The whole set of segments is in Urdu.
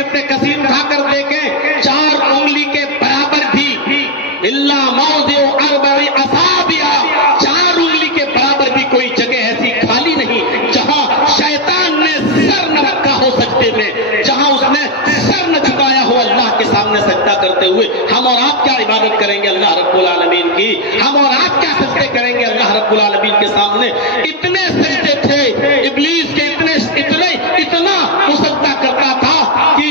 ابن کثیر اٹھا کر دیکھیں 4 انگلی کے برابر بھی الا موضع اربع اصابع، 4 انگلی کے برابر بھی کوئی جگہ ایسی خالی نہیں جہاں شیطان نے سر نہ رکھا ہو سجدے میں، جہاں اس نے سر نہ جھکایا ہو اللہ کے سامنے سجدہ کرتے ہوئے۔ ہم اور آپ کیا عبادت کریں گے اللہ رب العالمین کی؟ ہم اور آپ کیا سجدے کریں گے اللہ رب العالمین کے سامنے؟ اتنے سجدے تھے ابلیس کے، اتنا وہ سجدہ کرتا تھا کہ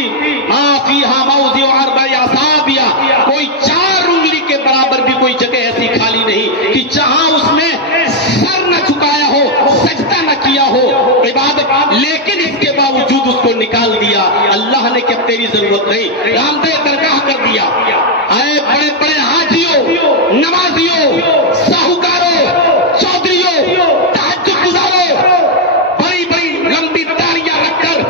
ما فیہا موضع اربع اصابع، کوئی 4 انگلی کے برابر بھی کوئی جگہ ایسی خالی نہیں کہ جہاں اس نے سر نہ جھکایا ہو، سجدہ نہ کیا ہو عبادت، لیکن اس کے باوجود اس کو نکال دیا اللہ نے کہ اب تیری ضرورت نہیں، رامدہ درگاہ کر دیا۔ اے بڑے بڑے حاجیوں، نمازیوں، ساہوکاروں، چودھریوں، تہجد گزاروں، بڑی بڑی لمبی داڑیاں رکھ کر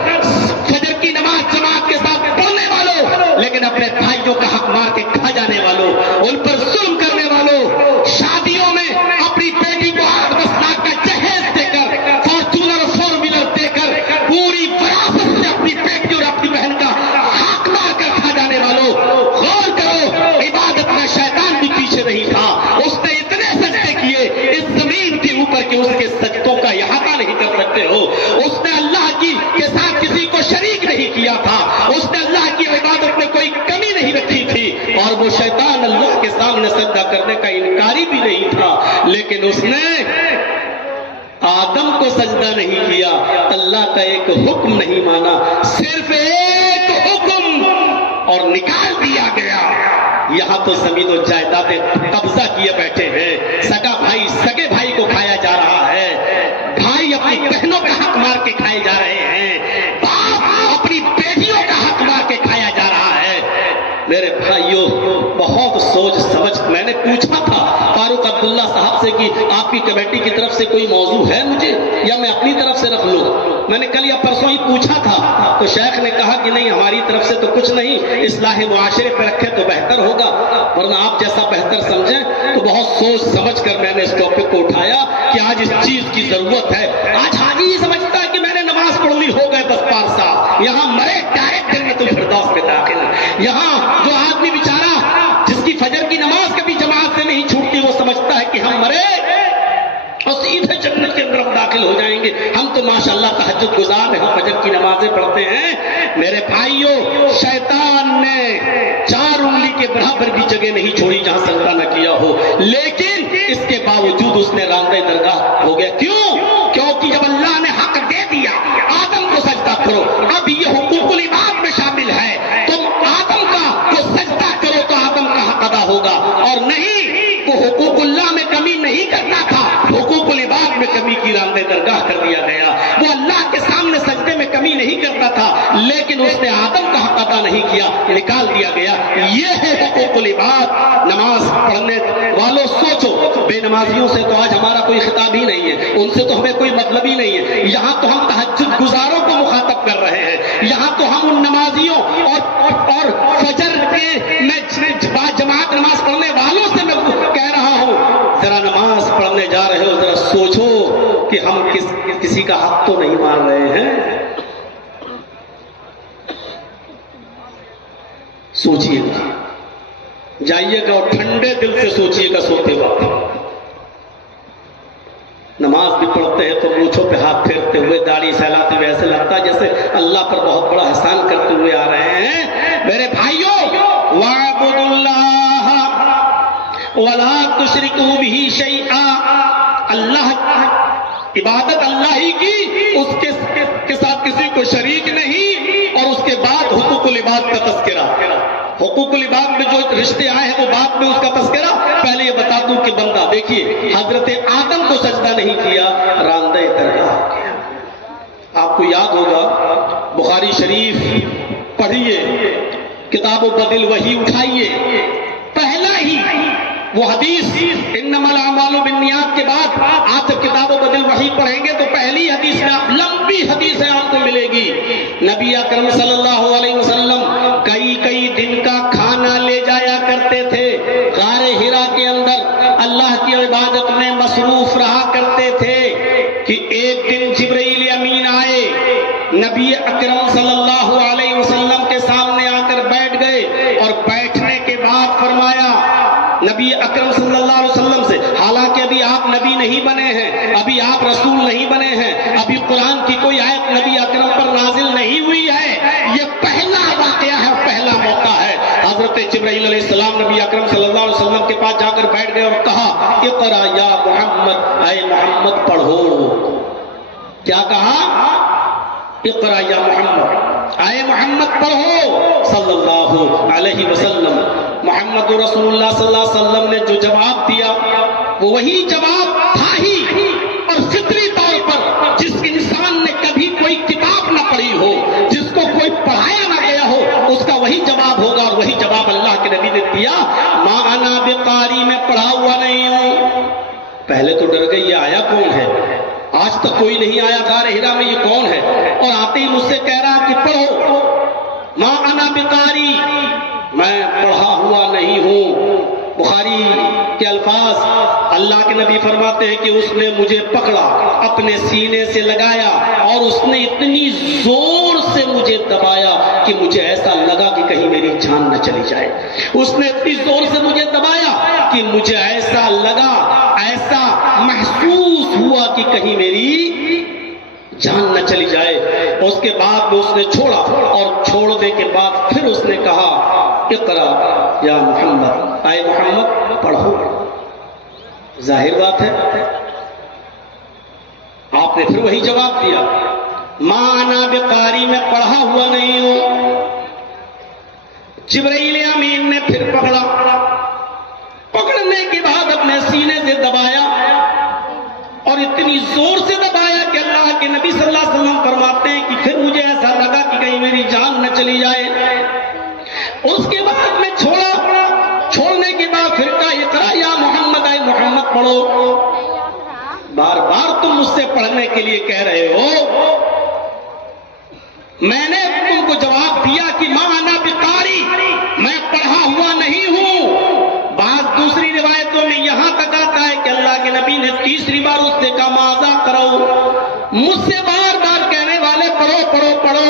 فجر کی نماز جماعت کے ساتھ پڑھنے والوں، لیکن اپنے بھائیوں کا حق مار کے کھا جانے والوں، ان پر ظلم کرنے والوں، شادیوں میں اپنی بیٹی کو 8-10 لاکھ کا جہیز دے کر، فارچونر 4 ویلر دے کر، پوری وراثت سے اپنی بیٹی اور اپنی بہن کا حق مار کر کھا جانے والوں، غور کرو عبادت میں شیطان بھی پیچھے نہیں تھا۔ اس نے اتنے سجدے کیے اس زمین کے اوپر کہ اس کے سجدوں کا احاطہ نہیں کر سکتے ہو۔ اس نے اللہ کی کے ساتھ کسی کو شریک نہیں کیا تھا، اس نے اللہ کی عبادت میں کوئی کمی نہیں رکھی تھی، اور وہ شیطان اللہ کے سامنے سجدہ کرنے کا انکاری بھی نہیں تھا، لیکن اس نے آدم کو سجدہ نہیں کیا، اللہ کا ایک حکم نہیں مانا، صرف ایک حکم اور نکال دیا گیا۔ یہاں تو زمین و جائیدادیں قبضہ کیے بیٹھے ہیں، سگا بھائی سگے بھائی کو کھایا جا رہا ہے، بھائی اپنی بہنوں کا حق مار کے کھائے جا رہے ہیں، باپ اپنی بیٹیوں کا حق مار کے کھایا جا رہا ہے۔ میرے بھائیوں، بہت سوچ سمجھ میں نے پوچھا تھا فاروق عبداللہ صاحب سے کہ آپ کی کمیٹی کی طرف سے کوئی موضوع ہے مجھے، یا میں اپنی طرف سے رکھ لوں؟ میں نے کل یا پرسوں ہی پوچھا تھا تو شیخ نے کہا کہ نہیں، ہماری طرف سے تو کچھ نہیں، اصلاح معاشرے پہ رکھے تو بہتر ہوگا، ورنہ آپ جیسا بہتر سمجھیں۔ تو بہت سوچ سمجھ کر میں نے اس ٹاپک کو اٹھایا کہ آج اس چیز کی ضرورت ہے۔ آج حاجی سمجھتا ہے کہ میں نے نماز پڑھ لی، ہو گئے بس پارسا، یہاں مرے ڈائریکٹ جنت الفردوس میں داخل۔ یہاں جو آدمی بیچارہ جس کی فجر کی نماز کبھی جماعت سے نہیں چھوٹتی، وہ سمجھتا ہے کہ ہم مرے اور سیدھے جنت کے اندر ہم داخل ہو جائیں گے، ہم تو ماشاءاللہ تہجد گزار ہیں، ہم فجر کی نمازیں پڑھتے ہیں۔ میرے بھائیوں، شیطان نے 4 انگلی کے برابر بھی جگہ نہیں چھوڑی جہاں سجدہ نہ کیا ہو، لیکن اس کے باوجود اس نے راندہ درگاہ ہو گیا۔ کیوں؟ کیونکہ جب اللہ نے حق دے دیا آدم کو سجدہ کرو، اب یہ حقوق العباد میں شامل ہے، تم آدم کا کو سجدہ کرو تو آدم کا حق ادا ہوگا، اور نہیں وہ حقوق اللہ میں کمی نہیں کرتا تھا، حقوق العباد میں کمی کی راندہ درگاہ کر دیا گیا۔ وہ اللہ کے سامنے سجدے میں کمی نہیں کرتا تھا، لیکن اس نے آدم کا حق ادا نہیں کیا، نکال دیا گیا۔ یہ ہے حقوق العباد۔ نماز پڑھنے والوں سوچو، بے نمازیوں سے تو آج ہمارا کوئی خطاب ہی نہیں ہے، ان سے تو ہمیں کوئی مطلب ہی نہیں ہے۔ یہاں تو ہم تہجد گزاروں کو مخاطب کر رہے ہیں، یہاں تو ہم ان نمازیوں اور فجر کے میں جماعت نماز پڑھنے والوں سے میں کہہ رہا ہوں، ذرا نماز پڑھنے جا رہے ہو، ذرا سوچو کہ ہم کسی کا حق تو نہیں مار رہے ہیں۔ سوچئے گا، جائیے گا اور ٹھنڈے دل سے سوچئے گا سوتے وقت۔ نماز بھی پڑھتے ہیں تو مونچھوں پہ ہاتھ پھیرتے ہوئے، داڑھی سہلاتے ہوئے، ایسے لگتا ہے جیسے اللہ پر بہت بڑا احسان کرتے ہوئے آ رہے ہیں۔ میرے بھائیوں، وَاعْبُدُوا اللَّهَ وَلَا تُشْرِكُوا بِهِ شَيْئًا، اللہ عبادت اللہ ہی کی، اس کے ساتھ کسی کو شریک نہیں، اور اس کے بعد حقوق العباد کا تذکرہ۔ حقوق العباد میں جو رشتے آئے ہیں وہ بعد میں اس کا تذکرہ۔ پہلے یہ بتا دوں کہ بندہ دیکھیے، حضرت آدم کو سجدہ نہیں کیا، راندہ درگاہ کیا۔ آپ کو یاد ہوگا بخاری شریف پڑھیے، کتاب و بدل وحی اٹھائیے، پہلا ہی وہ حدیث انما الاعمال بالنیات کے بعد آپ جب کتاب و بدل وحی پڑھیں گے تو پہلی حدیث میں آپ لمبی حدیث ہے آپ کو ملے گی۔ نبی اکرم صلی اللہ علیہ وسلم کئی دن کا کھانا لے جایا کرتے تھے، غار حرا کے اندر اللہ کی عبادت میں مصروف رہا کرتے تھے کہ ایک دن جبرائیل امین آئے، نبی اکرم صلی اللہ علیہ وسلم کے نہیں بنے ہیں، ابھی آپ رسول نہیں بنے ہیں، ابھی قرآن کی کوئی آیت نبی اکرم پر نازل نہیں ہوئی ہے، یہ پہلا واقعہ ہے، پہلا موقع ہے۔ حضرت جبرائیل علیہ السلام نبی اکرم صلی اللہ علیہ وسلم کے پاس جا کر بیٹھ گئے اور کہا اقرا یا محمد، اے محمد پڑھو۔ کیا کہا؟ اقرا یا محمد، اے محمد پڑھو صلی اللہ علیہ وسلم۔ محمد رسول اللہ صلی اللہ علیہ وسلم نے جو جواب دیا وہ وہی جواب تھا ہی، اور فطری طور پر جس انسان نے کبھی کوئی کتاب نہ پڑھی ہو، جس کو کوئی پڑھایا نہ گیا ہو، اس کا وہی جواب ہوگا، اور وہی جواب اللہ کے نبی نے دیا، ما انا بقاری، میں پڑھا ہوا نہیں ہوں۔ پہلے تو ڈر گئی، یہ آیا کون ہے؟ آج تک کوئی نہیں آیا غار ہرا میں، یہ کون ہے؟ اور آتے ہی مجھ سے کہہ رہا کہ پڑھو، ما انا بقاری، میں پڑھا ہوا نہیں ہوں۔ بخاری کے الفاظ، اللہ کے نبی فرماتے ہیں کہ اس نے مجھے پکڑا، اپنے سینے سے لگایا، اور اس نے اتنی زور سے مجھے دبایا کہ مجھے ایسا لگا کہ کہیں میری جان نہ چلی جائے۔ اس نے اتنی زور سے مجھے دبایا کہ مجھے ایسا لگا، ایسا محسوس ہوا کہ کہیں میری جان نہ چلی جائے۔ اس کے بعد میں اس نے چھوڑا، اور چھوڑنے کے بعد پھر اس نے کہا اقرا یا محمد، اے محمد پڑھو۔ ظاہر بات ہے آپ نے پھر وہی جواب دیا، ما انا بقاری، میں پڑھا ہوا نہیں ہوں۔ جبرائیل امین نے پھر پکڑا، پکڑنے کے بعد اپنے سینے سے دبایا، اور اتنی زور سے دبایا کہ اللہ کے نبی صلی اللہ علیہ وسلم فرماتے ہیں کہ پھر مجھے ایسا لگا کہ کہیں میری جان نہ چلی جائے۔ اس کے بعد میں چھوڑا، چھوڑنے کے بعد پھر کہا اقرا یا محمد، اے محمد پڑھو۔ بار بار تم مجھ سے پڑھنے کے لیے کہہ رہے ہو، میں نے تم کو جواب دیا کہ ما انا بقاری، میں پڑھا ہوا نہیں ہوں۔ بعض دوسری روایتوں میں یہاں تک آتا ہے کہ اللہ کے نبی نے تیسری بار اس سے کہا ماذا کرو، مجھ سے بار بار کہنے والے پڑھو پڑھو پڑھو،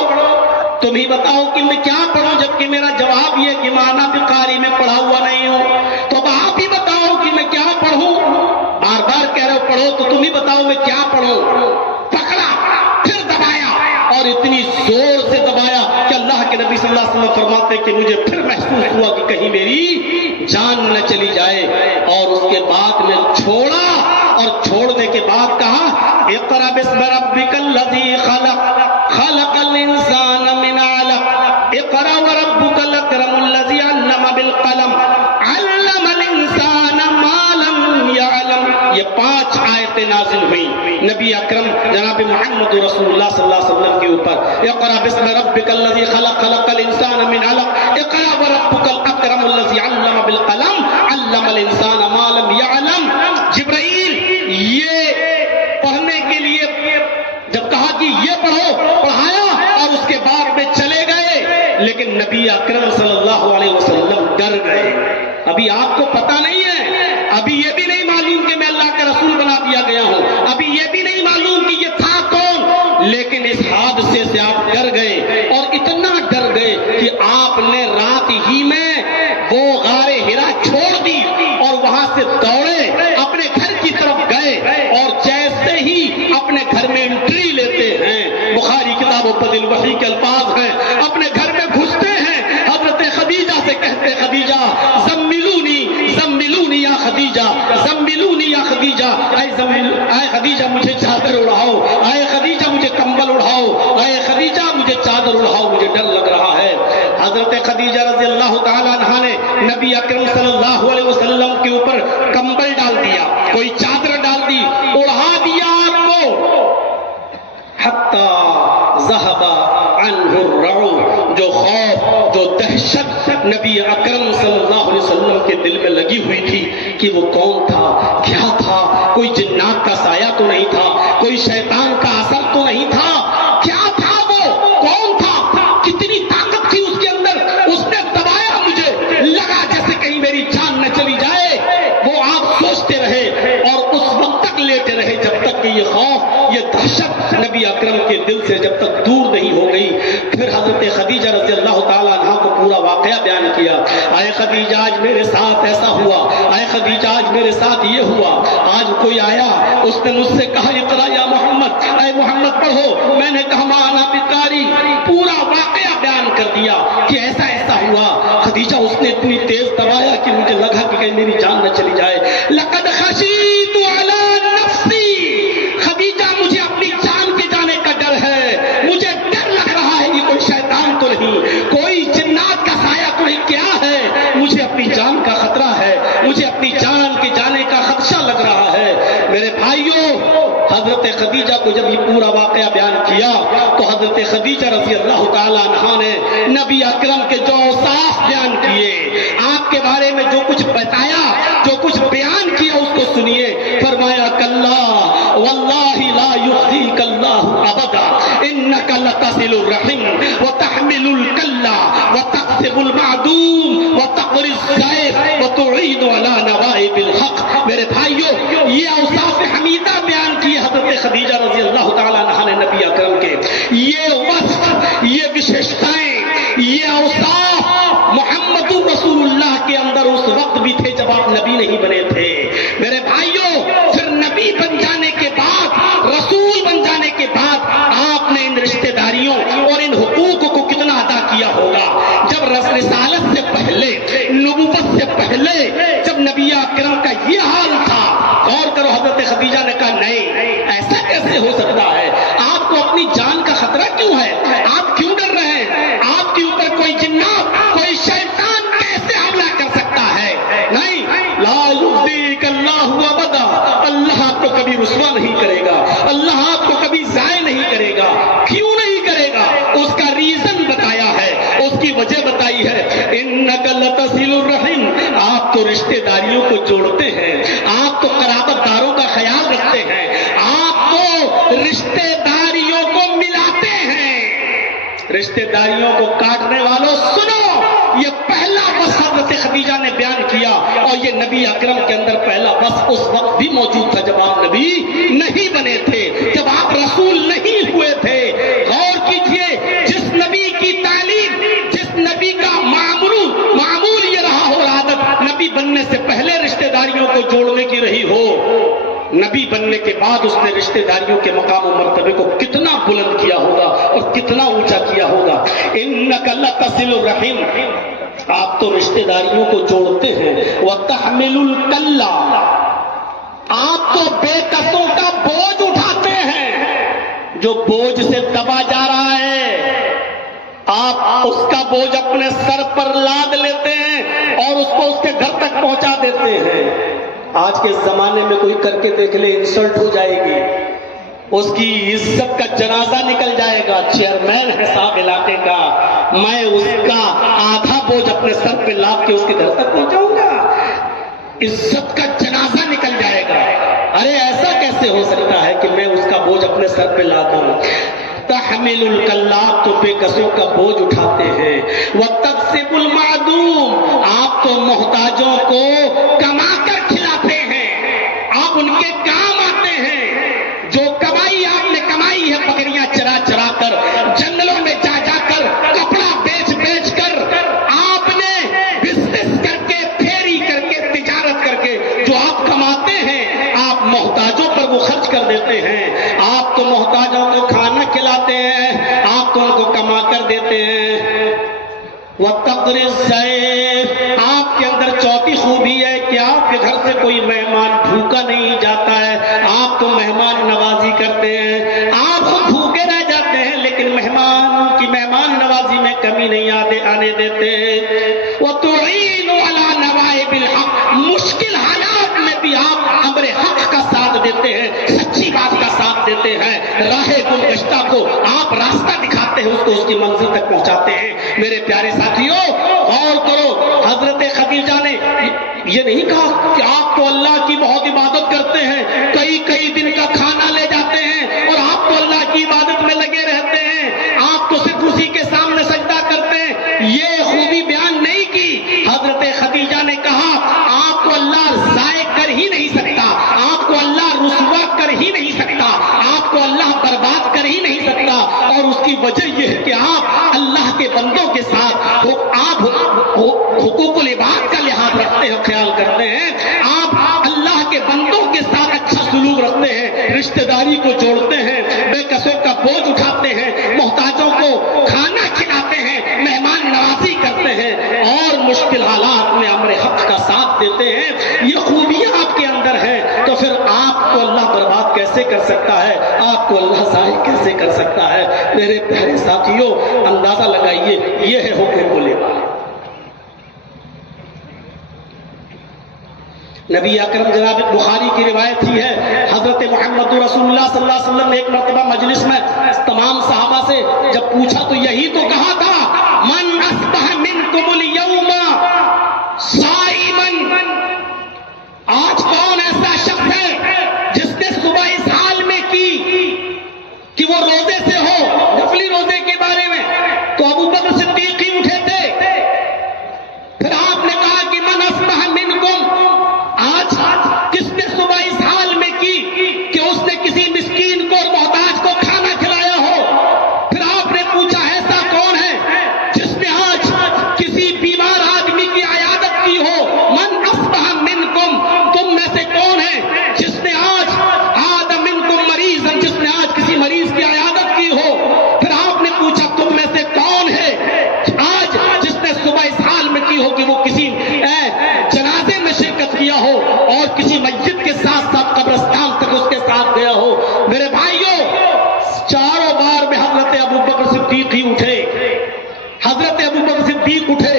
تم ہی بتاؤ کہ میں کیا پڑھوں، جبکہ میرا جواب یہ کہ ما انا بقاری، میں پڑھا ہوا نہیں ہوں۔ تو اب آپ ہی بتاؤ کہ میں کیا پڑھوں، بار بار کہہ رہے ہو پڑھو، تو تم ہی بتاؤ میں کیا پڑھوں۔ پکڑا، پھر دبایا، اور اتنی زور سے دبایا کہ اللہ کے نبی صلی اللہ علیہ وسلم فرماتے کہ مجھے پھر محسوس ہوا کہ کہیں میری جان نہ چلی جائے، اور اس کے بعد میں چھوڑا، اور چھوڑنے کے بعد کہا اقرأ باسم ربک الذی خلق، خلق الانسان من علق، اقرأ وربک الاکرم الذی علم بالقلم، علم الانسان ما لم یعلم۔ یہ 5 آیتیں نازل ہوئیں نبی اکرم جناب محمد رسول اللہ صلی اللہ علیہ وسلم کے اوپر۔ اقرأ باسم ربک الذی خلق، خلق الانسان من علق، اقرأ وربک الاکرم الذی علم بالقلم، علم الانسان ما لم یعلم۔ جبرائیل یہ پڑھنے کے لیے جب کہا کہ یہ پڑھو، پڑھایا، اور اس کے بعد میں چلے گئے، لیکن نبی اکرم صلی اللہ علیہ وسلم ڈر گئے۔ ابھی آپ کو پتہ نہیں ہے، ابھی یہ بھی نہیں معلوم کہ میں اللہ کا رسول بنا دیا گیا ہوں، ابھی یہ بھی نہیں معلوم کہ یہ تھا کون، لیکن اس حادثے سے آپ ڈر گئے، اور اتنا ڈر گئے کہ آپ نے رات ہی میں وہ غار ہرا چھوڑ دی، اور وہاں سے دوڑے اپنے گھر کی طرف گئے، اور جیسے ہی اپنے گھر میں انٹری لیتے ہیں، بخاری کتابوں پر وحی کے الفاظ ہیں، اپنے گھر میں گھستے ہیں، حضرت خدیجہ سے کہتے خدیجہ زملونی زملونی یا خدیجہ، زملونی یا خدیجہ، اے خدیجہ مجھے چادر اڑاؤ، اے خدیجہ مجھے کمبل اڑاؤ، اے خدیجہ مجھے چادر اڑاؤ، مجھے ڈر لگ رہا ہے۔ حضرت خدیجہ رضی اللہ تعالیٰ عنہا نے نبی اکرم صلی اللہ علیہ وسلم کے اوپر کمبل ڈال دیا، کوئی چادر ڈال دی، اڑا دیا آپ کو، حتی ذہب عنہ الرعب، جو خوف، جو دہشت نبی اکرم صلی اللہ علیہ وسلم کے دل میں لگی ہوئی تھی کہ وہ کون تھا، کیا تھا، کوئی جنات کا سایہ تو نہیں تھا، کوئی شیطان کا اثر تو نہیں تھا، کیا تھا وہ، کون تھا، کتنی طاقت تھی اس کے اندر، اس نے دبایا، مجھے لگا جیسے کہیں میری جان نہ چلی جائے۔ وہ آپ سوچتے رہے، اور اس وقت تک لیٹے رہے جب تک کہ یہ خوف، یہ دہشت نبی اکرم کے دل سے جب تک دور نہیں ہو گئی۔ پھر حضرت خدیجہ رضی اللہ تعالیٰ عنہا کو پورا واقعہ واقعہ بیان کیا. اے خدیجہ آج میرے ساتھ ایسا ہوا, اے خدیجہ آج میرے ساتھ یہ ہوا. آج کوئی آیا, اس نے مجھ سے کہا اقرا یا محمد, اے محمد پڑھو. میں نے کہا ما انا بقاری. پورا واقعہ بیان کر دیا کہ ایسا ایسا ہوا. خدیجہ اس نے اتنی تیز دبایا کہ مجھے لگا کہ کہیں میری جان نہ چلی جائے. لقد خشیت علی نفسی. خدیجہ مجھے اپنی جان کے جانے کا ڈر ہے. مجھے ڈر لگ رہا ہے کہ کوئی شیطان تو نہیں, کوئی جنات کا سایہ تو نہیں, کیا ہے. مجھے اپنی جان کا خطرہ ہے, مجھے اپنی جان کے جانے کا خدشہ لگ رہا ہے. میرے بھائیوں, حضرت خدیجہ کو جب یہ پورا واقعہ بیان کیا تو حضرت خدیجہ رضی اللہ تعالیٰ عنہا نے نبی اکرم کے جو اوصاف بیان کیے, آپ کے بارے میں جو کچھ بتایا, جو کچھ بیان کیا, اس کو سنیے. فرمایا کلا واللہ لا یخزیک اللہ ابدا انک لتصل الرحم وتحمل الکلا وتکسب المعدوم وتقری الضیف وتعین علی نوائب الحق. میرے بھائیوں, یہ اوصاف حمیدہ بیان کی حضرت خدیجہ رضی اللہ تعالیٰ عنہا نے نبی اکرم کے. یہ وصف, یہ وشیشتائیں, یہ اوصاف محمد رسول اللہ کے اندر اس وقت بھی تھے جب آپ نبی نہیں بنے تھے. میرے بھائیوں, پھر نبی بن جانے کے بعد, رسول بن جانے کے بعد آپ نے ان رشتہ داریوں اور ان حقوق کو کتنا ادا کیا ہوگا. جب رسالت سے پہلے, نبوت سے پہلے جب نبی اکرم کا یہ حال تھا, غور کرو, حضرت خدیجہ نے کہا نہیں, ایسا کیسے ہو سکتا ہے. آپ کو اپنی جان کا خطرہ کیوں ہے, آپ کیوں ڈر رہے ہیں. آپ کے اوپر کوئی جنات, کوئی شیطان کیسے حملہ کر سکتا ہے. نہیں, لا یخزیک اللہ ابدا. اللہ آپ کو کبھی رسوا نہیں کرے گا, اللہ آپ کو کبھی ضائع نہیں کرے گا. کیوں نہیں کرے گا, اس کا ریزن بتایا ہے, اس کی وجہ بتائی ہے. انک لتصل الرحم. آپ تو رشتہ داریوں کو جوڑتے ہیں, آپ تو قرابت داروں کا خیال رکھتے ہیں, آپ تو رشتہ داریوں کو ملاتے ہیں. رشتہ داریوں کو کاٹنے والوں سنو, یہ پہلا بس حضرت خدیجہ نے بیان کیا, اور یہ نبی اکرم کے اندر پہلا بس اس وقت بھی موجود تھا جب آپ نبی نہیں بنے تھے, جب آپ رسول نہیں ہوئے تھے. غور کیجئے, جس نبی کی تعلیم, جس نبی کا معمول یہ رہا ہو, عادت نبی بننے سے پہلے رشتہ داریوں کو جوڑنے کی رہی ہو, نبی بننے کے بعد اس نے رشتہ داریوں کے مقام و مرتبے کو کتنا بلند کیا ہوگا اور کتنا اونچا کیا ہوگا. انک لتصل الرحم. آپ تو رشتہ داریوں کو جوڑتے ہیں. وتحمل الکلا. آپ تو بے کسوں کا بوجھ اٹھاتے ہیں, جو بوجھ سے دبا جا رہا ہے آپ اس کا بوجھ اپنے سر پر لاد لیتے ہیں اور اس کو اس کے گھر تک پہنچا دیتے ہیں. آج کے زمانے میں کوئی کر کے دیکھ لے, انسلٹ ہو جائے گی, اس کی عزت کا جنازہ نکل جائے گا. چیئرمین ہے صاحب علاقے کا, میں اس کا آدھا بوجھ اپنے سر پہ لاد کے اس کے گھر تک پہنچاؤں گا, عزت کا جنازہ نکل جائے گا. ارے ایسا کیسے ہو سکتا ہے کہ میں اس کا بوجھ اپنے سر پہ لادوں. تحمل الکلاب. تو بے کسوں کا بوجھ اٹھاتے ہیں. وتکسب المعدوم. آپ تو محتاجوں کو کما کر کھلاتے ہیں, آپ ان کے کام آتے ہیں. جو کمائی آپ نے کمائی ہے, بکریاں چرا چرا کر, جنگلوں میں جا جا کر, کپڑا بیچ بیچ کر, آپ نے بزنس کر کے, پھیری کر کے, تجارت کر کے جو آپ کماتے ہیں, آپ محتاجوں پر وہ خرچ کر دیتے ہیں. آپ تو محتاجوں کو کھانا کھلاتے ہیں, آپ تو ان کو کما کر دیتے ہیں. وتقری الضیف. آپ کے اندر چوتھی خوبی ہے کہ آپ کے گھر سے کوئی مہمان بھوکا نہیں جاتا ہے, آپ تو مہمان نوازی کرتے ہیں. آپ خود بھوکے رہ جاتے ہیں لیکن مہمان کی مہمان نوازی میں کمی نہیں آنے دیتے. وتعین علی نوائب الحق. مشکل حالات میں بھی آپ امر حق کا ساتھ دیتے ہیں, سچی بات کا ساتھ دیتے ہیں. راہ گلگشتہ کو آپ راستہ دکھاتے ہیں, اس کو اس کی منزل تک پہنچاتے ہیں. میرے پیارے ساتھیوں, غور کرو, حضرت خدیجہ نے یہ نہیں کہا کہ آپ تو اللہ کی بہت عبادت کرتے ہیں, کئی کئی دن کا کھانا لے جاتے ہیں اور آپ تو اللہ کی عبادت میں لگے رہتے ہیں, آپ تو صرف اسی کے سامنے سجدہ کرتے ہیں. یہ خوبی بیان نہیں کی. حضرت خدیجہ نے کہا آپ کو اللہ ضائع کر ہی نہیں سکتا, آپ کو اللہ رسوا کر ہی نہیں سکتا, آپ کو اللہ برباد کر ہی نہیں سکتا. اور اس کی وجہ یہ ہے کہ آپ اللہ کے بندوں کے ساتھ, آپ کو جوڑتے ہیں، بے کسوں کا بوجھ اٹھاتے ہیں، محتاجوں کو کھانا کھلاتے ہیں، مہمان نوازی کرتے ہیں اور مشکل حالات میں امر حق کا ساتھ دیتے ہیں، یہ خوبیاں آپ کے اندر ہیں، تو پھر آپ کو اللہ برباد کیسے کر سکتا ہے؟ آپ کو اللہ ضائع کیسے کر سکتا ہے؟ میرے پیارے ساتھیوں، اندازہ لگائیے، یہ ہے حقوق العباد۔ نبی اکرم جناب بخاری کی روایت ہی ہے، حضرت محمد رسول اللہ صلی اللہ علیہ وسلم نے ایک مرتبہ مجلس میں تمام صحابہ سے جب پوچھا تو یہی تو کہا تھا، من اصبح منکم اليوم صائما، آج کون ایسا شخص ہے جس نے صبح اس حال میں کی کہ وہ روزے سے ہو، نفلی روزے کے بارے میں، تو ابو بکر صدیق ہی اٹھے تھے۔ پھر آپ نے کہا کہ من اصبح منکم، آج کس نے صبح اس حال میں کی کہ اس نے کسی مسکین کو اور محتاج کو کھانا کھلایا ہو؟ پھر آپ نے پوچھا ایسا کون ہے جس نے آج کسی بیمار آدمی کی عیادت کی ہو؟ من اصبح منکم، تم میں سے کون ہے جس نے آج عاد منکم مریضا، جس نے آج کسی مریض کی عیادت کی ہو؟ پھر آپ نے پوچھا تم میں سے کون ہے آج جس نے صبح اس حال میں کی ہو کہ وہ کسی جنازے میں شرکت کیا ہو اور کسی مسجد کے ساتھ ساتھ قبرستان تک اس کے ساتھ گیا ہو؟ میرے بھائیوں، چاروں بار میں حضرت ابو بکر صدیق ہی اٹھے، حضرت ابو بکر صدیق اٹھے،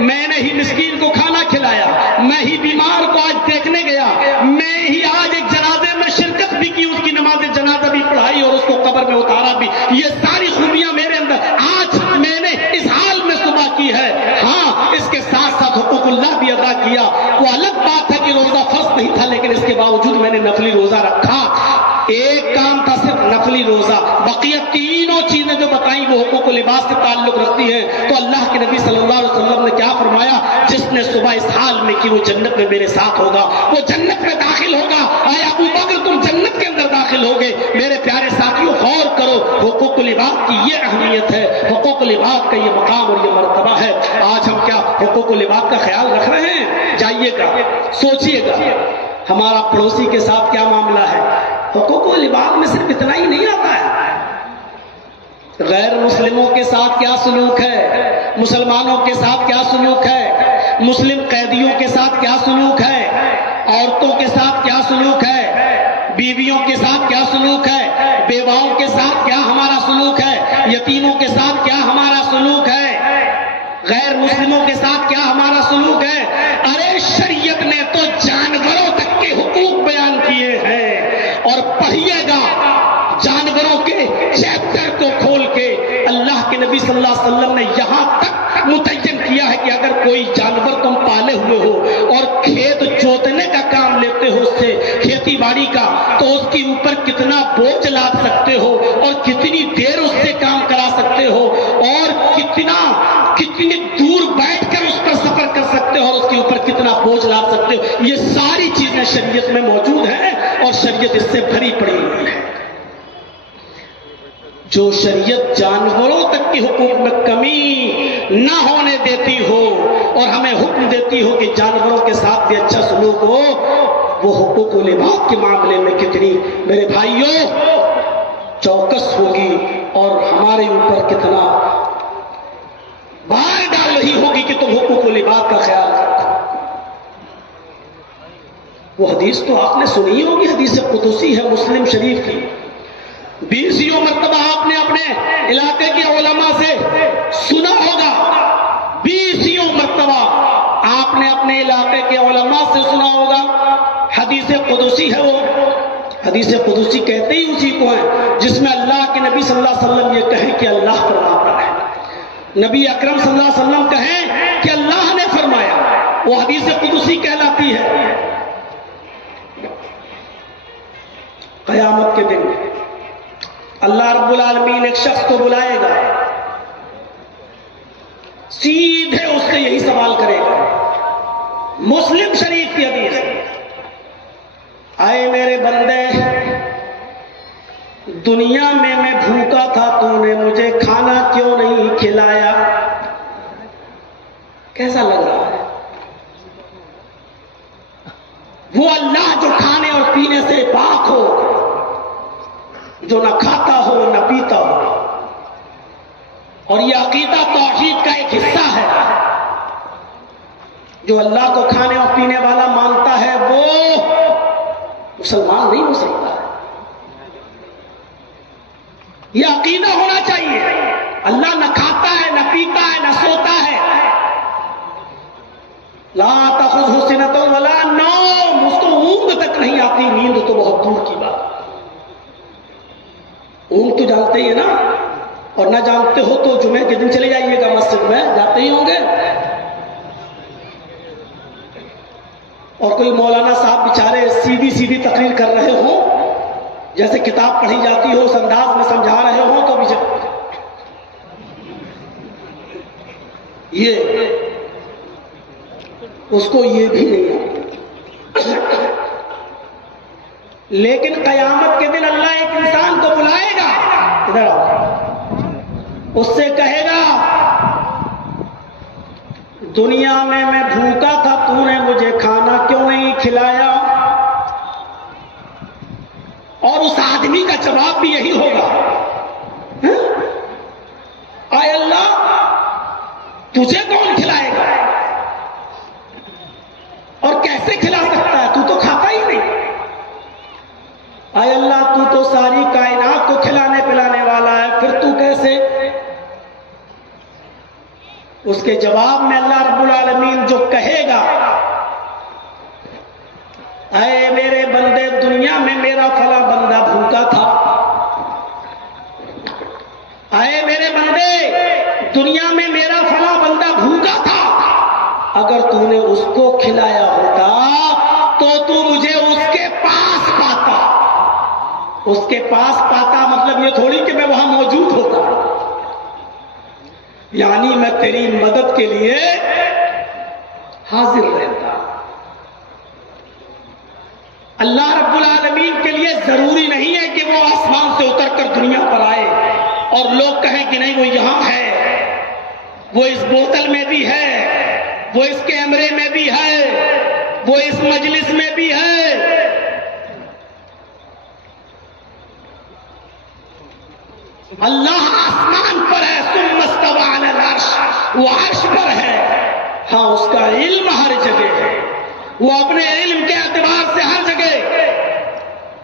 میں نے ہی مسکین کو کھانا کھلایا، میں ہی بیمار کو آج دیکھنے گیا، میں ہی آج ایک جنازے میں شرکت بھی کی، اس کی نماز جنازہ بھی پڑھائی اور اس کو قبر میں اتارا بھی، یہ ساری خوبیاں میرے اندر آج میں نے اس حال میں صبح کی ہے۔ ہاں، اس کے ساتھ ساتھ حقوق اللہ بھی ادا کیا، وہ الگ بات ہے کہ روزہ فرض نہیں تھا لیکن اس کے باوجود میں نے نفلی روزہ رکھا۔ ایک کام تھا صرف نفلی روزہ، بقیہ تینوں چیزیں جو بتائیں وہ حقوق العباد سے تعلق رکھتی ہیں۔ تو اللہ کے نبی صلی اللہ علیہ وسلم نے کیا فرمایا؟ جس نے صبح اس حال میں کی وہ جنت میں میرے ساتھ ہوگا، وہ جنت میں داخل ہوگا۔ اے ابو بکر، تم جنت کے اندر داخل ہوگے۔ میرے پیارے ساتھیوں، غور کرو، حقوق العباد کی یہ اہمیت ہے، حقوق العباد کا یہ مقام اور یہ مرتبہ ہے۔ آج ہم کیا حقوق العباد کا خیال رکھ رہے ہیں؟ جائیے گا، سوچئے گا، ہمارا پڑوسی کے ساتھ کیا معاملہ ہے؟ حقوق العباد میں صرف اتنا ہی نہیں آتا ہے، غیر مسلموں کے ساتھ کیا سلوک ہے، مسلمانوں کے ساتھ کیا سلوک ہے، مسلم قیدیوں کے ساتھ کیا سلوک ہے، عورتوں کے ساتھ کیا سلوک ہے، بیویوں کے ساتھ کیا سلوک ہے، بیواؤں کے ساتھ کیا ہمارا سلوک ہے، یتیموں کے ساتھ کیا ہمارا سلوک ہے، غیر مسلموں کے ساتھ کیا ہمارا سلوک ہے۔ ارے شریعت نے تو جانوروں تک کے حقوق بیان کیے ہیں، اور پڑھیے گا جانوروں کے چیپٹر کو کھول کے اللہ کے نبی صلی اللہ علیہ وسلم نے یہاں تک متعین کیا ہے کہ اگر کوئی جانور تم پالے ہوئے ہو اور کھیت جوتنے کا کام لیتے ہو اس سے، کھیتی باڑی کا، تو اس کے اوپر کتنا بوجھ لاد سکتے ہو اور کتنی دیر اس سے کام کرا سکتے ہو اور کتنی دور بیٹھ کر اس پر سفر کر سکتے ہو اور اس کے اوپر کتنا بوجھ لاد سکتے ہو، یہ ساری چیزیں شریعت میں موجود ہیں اور شریعت اس سے بھری پڑی ہوئی ہے۔ جو شریعت جانوروں تک کے حقوق میں کمی نہ ہونے دیتی ہو اور ہمیں حکم دیتی ہو کہ جانوروں کے ساتھ بھی اچھا سلوک ہو، وہ حقوق العباد کے معاملے میں کتنی میرے بھائیوں چوکس ہوگی اور ہمارے اوپر کتنا بار ڈال رہی ہوگی کہ تم حقوق العباد کا خیال رکھو۔ وہ حدیث تو آپ نے سنی ہوگی، حدیث قدسی ہے مسلم شریف کی، 20 مرتبہ آپ نے اپنے علاقے کے علماء سے سنا ہوگا، 20 مرتبہ آپ نے اپنے علاقے کے علماء سے سنا ہوگا۔ حدیث قدسی ہے، وہ حدیث قدسی کہتے ہی اسی کو ہیں جس میں اللہ کے نبی صلی اللہ علیہ وسلم یہ کہیں کہ اللہ فرماتا ہے، نبی اکرم صلی اللہ علیہ وسلم کہیں کہ اللہ نے فرمایا، وہ حدیث قدسی کہلاتی ہے۔ قیامت کے دن اللہ رب العالمین ایک شخص کو بلائے گا، سیدھے اس سے یہی سوال کرے گا، مسلم شریف کی حدیث، اے میرے بندے، دنیا میں بھوکا تھا، تو نے مجھے کھانا کیوں نہیں کھلایا؟ کیسا لگ رہا ہے؟ وہ اللہ جو کھانے اور پینے سے پاک ہو، جو نہ کھاتا ہو نہ پیتا ہو. اور یہ عقیدہ توحید کا ایک حصہ ہے. جو اللہ کو کھانے اور پینے والا مانتا ہے وہ مسلمان نہیں ہو سکتا ہے. یہ عقیدہ ہونا چاہیے. اللہ نہ کھاتا ہے نہ پیتا ہے نہ سوتا ہے. لا تأخذہ سنۃ ولا نوم. اس کو اونگ تک نہیں آتی. نیند تو بہت دور کی بات. اونگ تو جانتے ہی ہے نا, اور نہ جانتے ہو تو جمعے کے دن چلے جائیے گا مسجد میں, جاتے ہی ہوں گے. اور کوئی مولانا صاحب بیچارے سیدھی سیدھی تقریر کر رہے ہوں, جیسے کتاب پڑھی جاتی ہو اس انداز میں سمجھا رہے ہوں, تو یہ اس کو یہ بھی نہیں آتا. لیکن قیامت کے دن اللہ ایک انسان کو بلائے گا, ادھر آؤ, اس سے کہے گا دنیا میں بھوکا تھا, تو نے مجھے کھانا کیوں نہیں کھلایا؟ اور اس آدمی کا جواب بھی یہی ہوگا, اے اللہ تجھے کون کھلائے گا اور کیسے کھلا سکتا ہے, تو کھاتا ہی نہیں. اے اللہ تو ساری کائنات کو کھلانے پلانے والا ہے, پھر تو کیسے؟ اس کے جواب میں اللہ رب العالمین جو کہے گا, اے میرے بندے دنیا میں میرا فلاں بندہ بھوکا تھا. اے میرے بندے دنیا میں میرا فلاں بندہ بھوکا تھا, اگر تو نے اس کو کھلایا ہوتا تو مجھے اس کے پاس پاتا. اس کے پاس پاتا مطلب یہ تھوڑی کہ میں وہاں موجود ہوتا, یعنی میں تیری مدد کے لیے حاضر رہتا. اللہ رب العالمین کے لیے ضروری نہیں ہے کہ وہ آسمان سے اتر کر دنیا پر آئے اور لوگ کہیں کہ نہیں وہ یہاں ہے, وہ اس بوتل میں بھی ہے, وہ اس کیمرے میں بھی ہے, وہ اس مجلس میں بھی ہے. اللہ آسمان پر ہے, ثم استوى علی العرش, وہ عرش پر ہے. ہاں اس کا علم ہر جگہ ہے, وہ اپنے علم کے اعتبار سے ہر جگہ.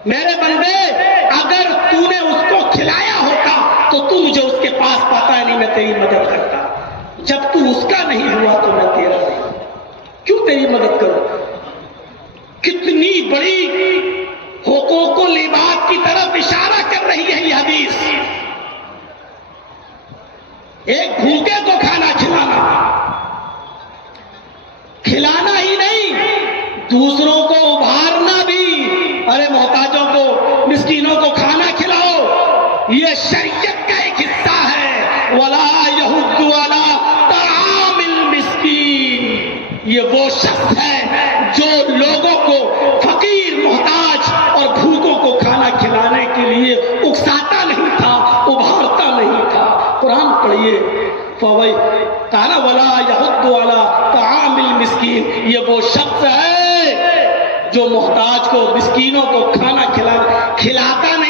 میرے بندے اگر تو نے اس کو کھلایا ہوتا تو مجھے اس کے پاس پاتا ہے, نہیں میں تیری مدد کرتا. جب تو اس کا نہیں ہوا تو میں تیرا نہیں, کیوں تیری مدد کروں؟ کتنی بڑی حقوق العباد کی طرف اشارہ کر رہی ہے یہ حدیث. ایک بھوکے کو کھانا کھلانا ہی نہیں, دوسروں کو ابھارنا بھی. ارے محتاجوں کو, مسکینوں کو کھانا کھلاؤ, یہ شریعت کا ایک حصہ ہے. وَلَا يَحُضُّ عَلَىٰ طَعَامِ الْمِسْكِينِ, یہ وہ شخص ہے جو لوگوں کو, فقیر محتاج اور بھوکوں کو کھانا کھلانے کے لیے اکساتا نہیں تھا, ابھارتا نہیں تھا. قرآن پڑھیے, کہا وَلَا يَحُضُّ عَلَىٰ طَعَامِ الْمِسْكِينِ, یہ وہ شخص ہے جو محتاج کو, مسکینوں کو کھانا کھلاتا نہیں